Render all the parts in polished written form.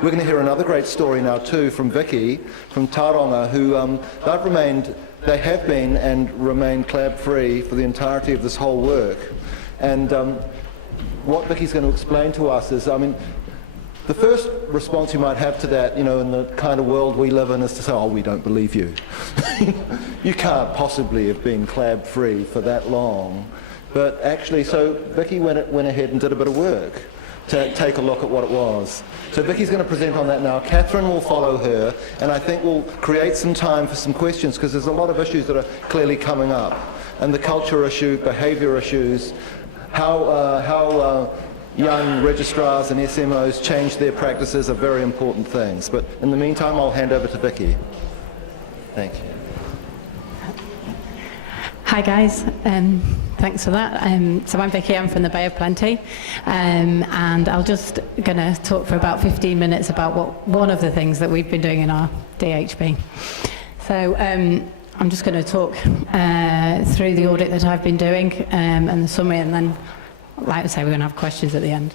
We're going to hear another great story now too from Vicki, from Taronga, who they have been and remain clab-free for the entirety of this whole work. And what Vicki's going to explain to us is, the first response you might have to that, in the kind of world we live in, is to say, oh, we don't believe you. You can't possibly have been clab-free for that long. But actually, so Vicki went ahead and did a bit of work to take a look at what it was. So Vicki's going to present on that now. Catherine will follow her, and I think we'll create some time for some questions, because there's a lot of issues that are clearly coming up. And the culture issue, behaviour issues, how young registrars and SMOs change their practices are very important things. But in the meantime, I'll hand over to Vicki. Thank you. Hi guys, thanks for that. So I'm Vicki, I'm from the Bay of Plenty, and I'm just going to talk for about 15 minutes about one of the things that we've been doing in our DHB. So I'm just going to talk through the audit that I've been doing and the summary, and then, like I say, we're going to have questions at the end.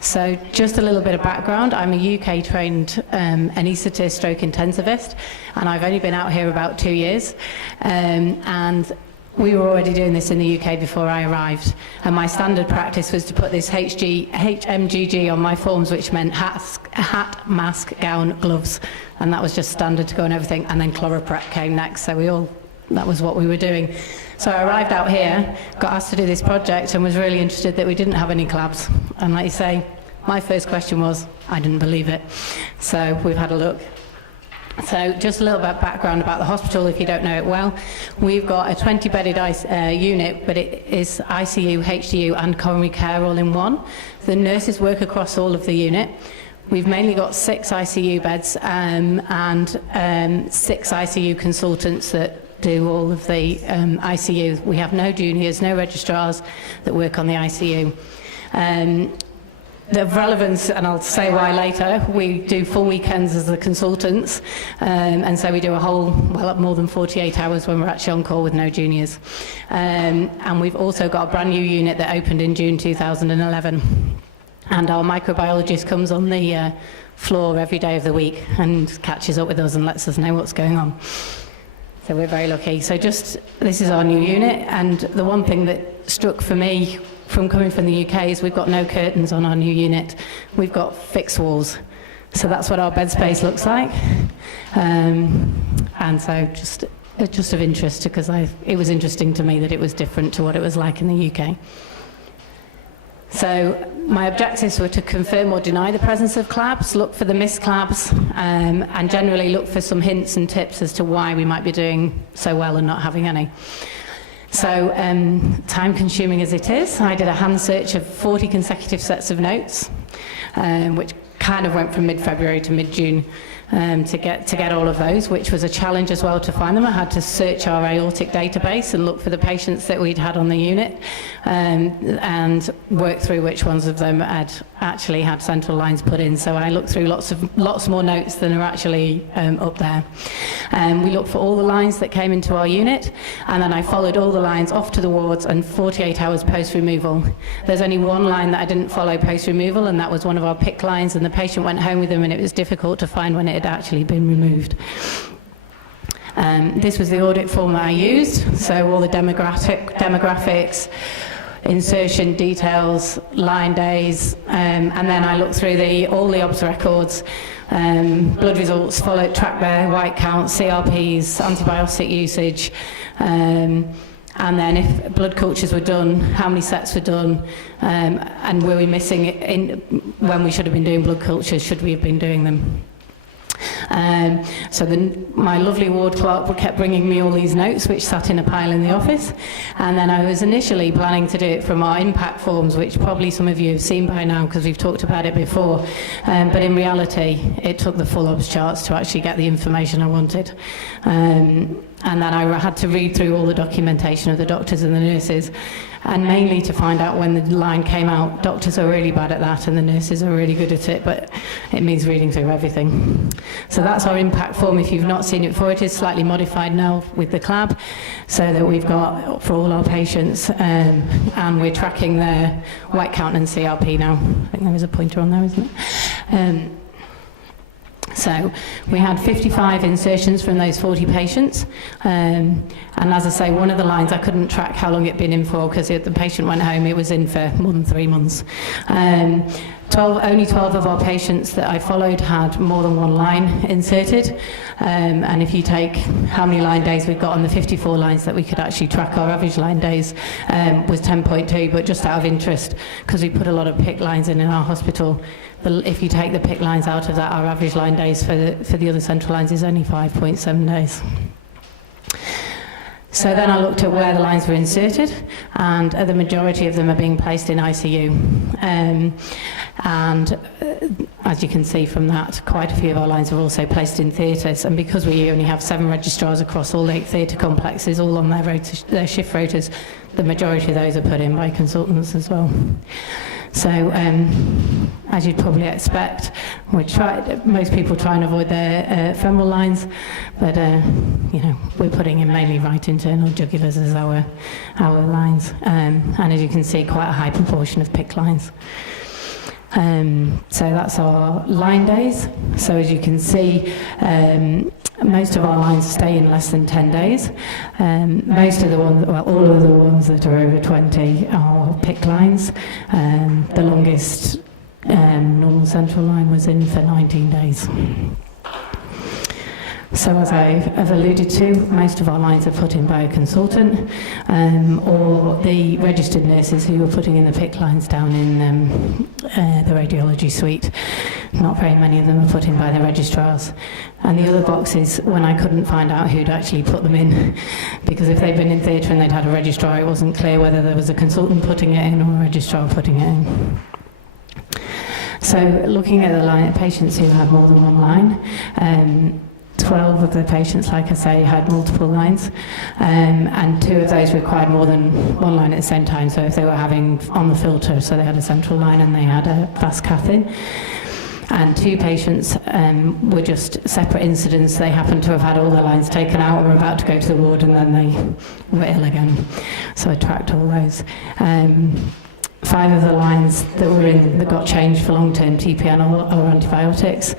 So just a little bit of background. I'm a UK trained anaesthetist stroke intensivist, and I've only been out here about 2 years, and we were already doing this in the UK before I arrived, and my standard practice was to put this HMGG on my forms, which meant hat, mask, gown, gloves, and that was just standard to go on everything, and then ChloroPrep came next, so that was what we were doing. So I arrived out here, got asked to do this project, and was really interested that we didn't have any clabs. And like you say, my first question was, I didn't believe it. So we've had a look. So just a little bit of background about the hospital, if you don't know it well. We've got a 20-bedded unit, but it is ICU, HDU, and coronary care all in one. The nurses work across all of the unit. We've mainly got 6 ICU beds and 6 ICU consultants that do all of the ICU. We have no juniors, no registrars that work on the ICU. The relevance, and I'll say why later, we do full weekends as the consultants, and so we do up more than 48 hours when we're actually on call with no juniors. And we've also got a brand new unit that opened in June 2011. And our microbiologist comes on the floor every day of the week and catches up with us and lets us know what's going on. So we're very lucky. So this is our new unit, and the one thing that struck for me from coming from the UK is we've got no curtains on our new unit. We've got fixed walls. So that's what our bed space looks like. And so just of interest, because it was interesting to me that it was different to what it was like in the UK. So my objectives were to confirm or deny the presence of clabs, look for the missed clabs, and generally look for some hints and tips as to why we might be doing so well and not having any. So time-consuming as it is, I did a hand search of 40 consecutive sets of notes, which kind of went from mid-February to mid-June to get all of those, which was a challenge as well to find them. I had to search our aortic database and look for the patients that we'd had on the unit, and work through which ones of them had actually had central lines put in. So I looked through lots more notes than are actually up there. We looked for all the lines that came into our unit, and then I followed all the lines off to the wards and 48 hours post-removal. There's only one line that I didn't follow post-removal, and that was one of our PICC lines, and the patient went home with them, and it was difficult to find when it had actually been removed. This was the audit form that I used, so all the demographics, insertion details, line days, and then I looked through all the OBS records, blood results, track their white count, CRPs, antibiotic usage, and then if blood cultures were done, how many sets were done, and were we missing it when we should have been doing blood cultures, should we have been doing them? So my lovely ward clerk kept bringing me all these notes, which sat in a pile in the office, and then I was initially planning to do it from our impact forms, which probably some of you have seen by now because we've talked about it before, but in reality it took the full OBS charts to actually get the information I wanted. And then I had to read through all the documentation of the doctors and the nurses, and mainly to find out when the line came out. Doctors are really bad at that and the nurses are really good at it, but it means reading through everything. So that's our impact form. If you've not seen it before, it is slightly modified now with the CLAB, so that we've got for all our patients, and we're tracking their white count and CRP now. I think there is a pointer on there, isn't it? So we had 55 insertions from those 40 patients, and as I say, one of the lines I couldn't track how long it'd been in for because the patient went home, it was in for more than 3 months. Only 12 of our patients that I followed had more than one line inserted, and if you take how many line days we've got on the 54 lines that we could actually track, our average line days was 10.2, but just out of interest, because we put a lot of PICC lines in our hospital, if you take the PICC lines out of that, our average line days for the other central lines is only 5.7 days. So then I looked at where the lines were inserted, and the majority of them are being placed in ICU. As you can see from that, quite a few of our lines are also placed in theatres, and because we only have 7 registrars across all 8 theatre complexes, all on their shift rotas, the majority of those are put in by consultants as well. So, as you'd probably expect, most people try and avoid their femoral lines, but we're putting in mainly right internal jugulars as our lines, and as you can see, quite a high proportion of PICC lines. So that's our line days. So as you can see, most of our lines stay in less than 10 days. Most of the ones, well, all of the ones that are over 20 are PICC lines. The longest normal central line was in for 19 days. So as I've alluded to, most of our lines are put in by a consultant or the registered nurses who are putting in the PICC lines down in the radiology suite. Not very many of them are put in by the registrars. And the other box is when I couldn't find out who'd actually put them in, because if they'd been in theatre and they'd had a registrar, it wasn't clear whether there was a consultant putting it in or a registrar putting it in. So looking at the patients who had more than one line, 12 of the patients, like I say, had multiple lines, and 2 of those required more than one line at the same time. So if they were having on the filter, so they had a central line and they had a fast cath in. And 2 patients were just separate incidents. They happened to have had all their lines taken out and were about to go to the ward, and then they were ill again. So I tracked all those. 5 of the lines that got changed for long-term TPN or antibiotics.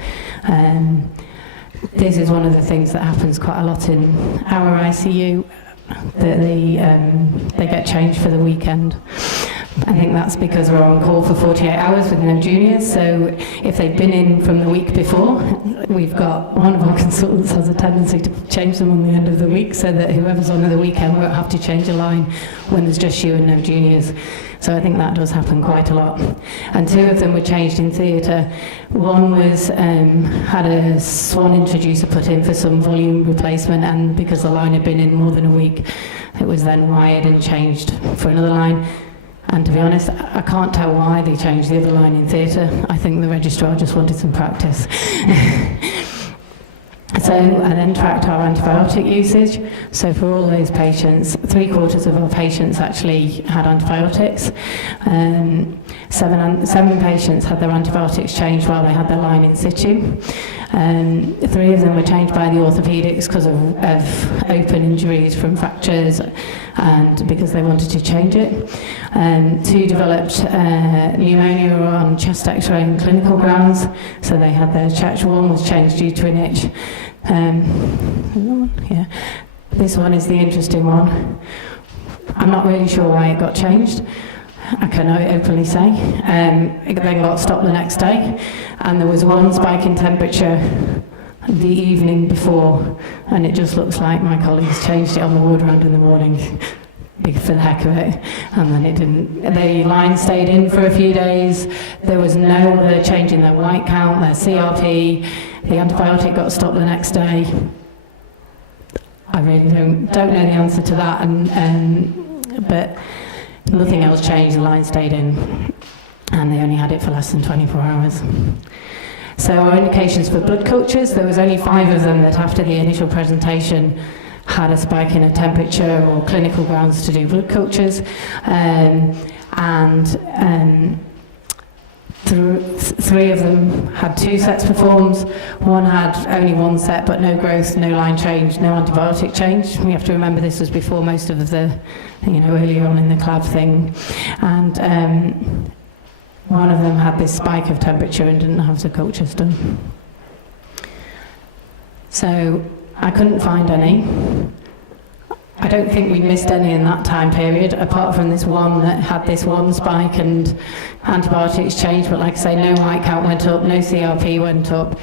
This is one of the things that happens quite a lot in our ICU, that they get changed for the weekend. I think that's because we're on call for 48 hours with no juniors, so if they've been in from the week before, we've got one of our consultants has a tendency to change them on the end of the week so that whoever's on the weekend won't have to change a line when there's just you and no juniors. So I think that does happen quite a lot. And 2 of them were changed in theatre. One was had a swan introducer put in for some volume replacement, and because the line had been in more than a week, it was then wired and changed for another line. And to be honest, I can't tell why they changed the other line in theatre. I think the registrar just wanted some practice. So I then tracked our antibiotic usage. So for all those patients, 3/4 of our patients actually had antibiotics. 7 patients had their antibiotics changed while they had their line in situ. 3 of them were changed by the orthopaedics because of open injuries from fractures and because they wanted to change it. 2 developed pneumonia on chest x-ray and clinical grounds, so they had their checked. One was changed due to an itch. This one is the interesting one. I'm not really sure why it got changed. I can openly say. It then got stopped the next day, and there was one spike in temperature the evening before, and it just looks like my colleagues changed it on the ward round in the morning for the heck of it, and then it didn't. The line stayed in for a few days. There was no other change in their white count, their CRP. The antibiotic got stopped the next day. I really don't know the answer to that, but nothing else changed. The line stayed in, and they only had it for less than 24 hours. So our indications for blood cultures, there was only 5 of them that after the initial presentation had a spike in a temperature or clinical grounds to do blood cultures, and 3 of them had 2 sets performed. One had only 1 set but no growth, no line change, no antibiotic change. We have to remember this was before most of the, earlier on in the CLAB thing. And one of them had this spike of temperature and didn't have the cultures done. So I couldn't find any. I don't think we missed any in that time period, apart from this one that had this one spike and antibiotics changed, but like I say, no white count went up, no CRP went up.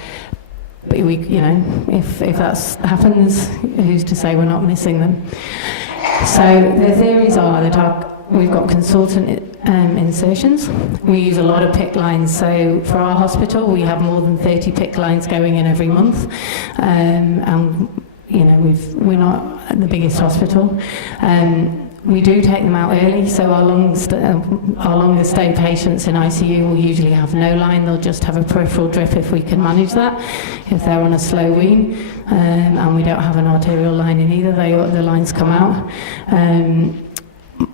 But we, you know, if that happens, who's to say we're not missing them? So the theories are that we've got consultant insertions. We use a lot of PICC lines. So for our hospital, we have more than 30 PICC lines going in every month. And you know, we're not the biggest hospital. We do take them out early, so our longer stay patients in ICU will usually have no line. They'll just have a peripheral drip if we can manage that, if they're on a slow wean. And we don't have an arterial line in either, the lines come out.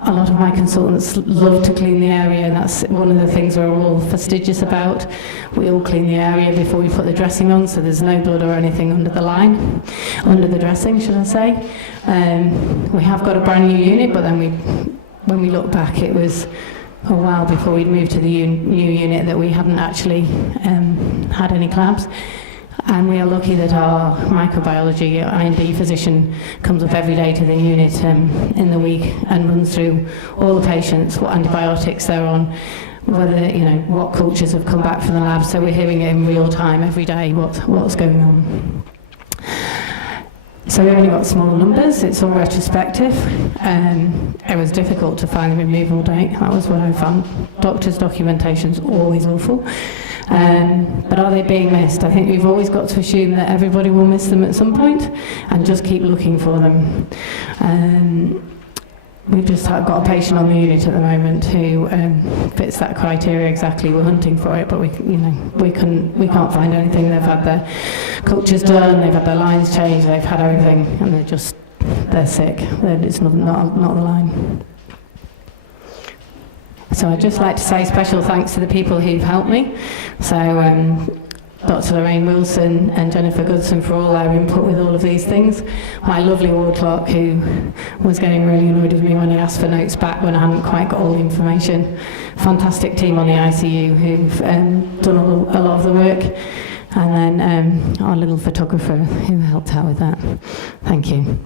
A lot of my consultants love to clean the area, and that's one of the things we're all fastidious about. We all clean the area before we put the dressing on, so there's no blood or anything under the line, under the dressing, should I say. We have got a brand new unit, but then when we look back, it was a while before we'd moved to the new unit that we hadn't actually had any clams. And we are lucky that our microbiology I&D physician comes up every day to the unit in the week and runs through all the patients, what antibiotics they're on, whether, you know, what cultures have come back from the lab. So we're hearing it in real time every day, what's going on. So we only got small numbers, it's all retrospective. It was difficult to find the removal date, that was what I found. Doctors' documentation's always awful. But are they being missed? I think we've always got to assume that everybody will miss them at some point and just keep looking for them. We've just got a patient on the unit at the moment who fits that criteria exactly. We're hunting for it, but we can't find anything. They've had their cultures done, they've had their lines changed, they've had everything, and they're sick. It's not the line. So I'd just like to say special thanks to the people who've helped me. So Dr. Lorraine Wilson and Jennifer Goodson for all their input with all of these things. My lovely ward clerk who was getting really annoyed with me when I asked for notes back when I hadn't quite got all the information. Fantastic team on the ICU who've done a lot of the work. And then our little photographer who helped out with that. Thank you.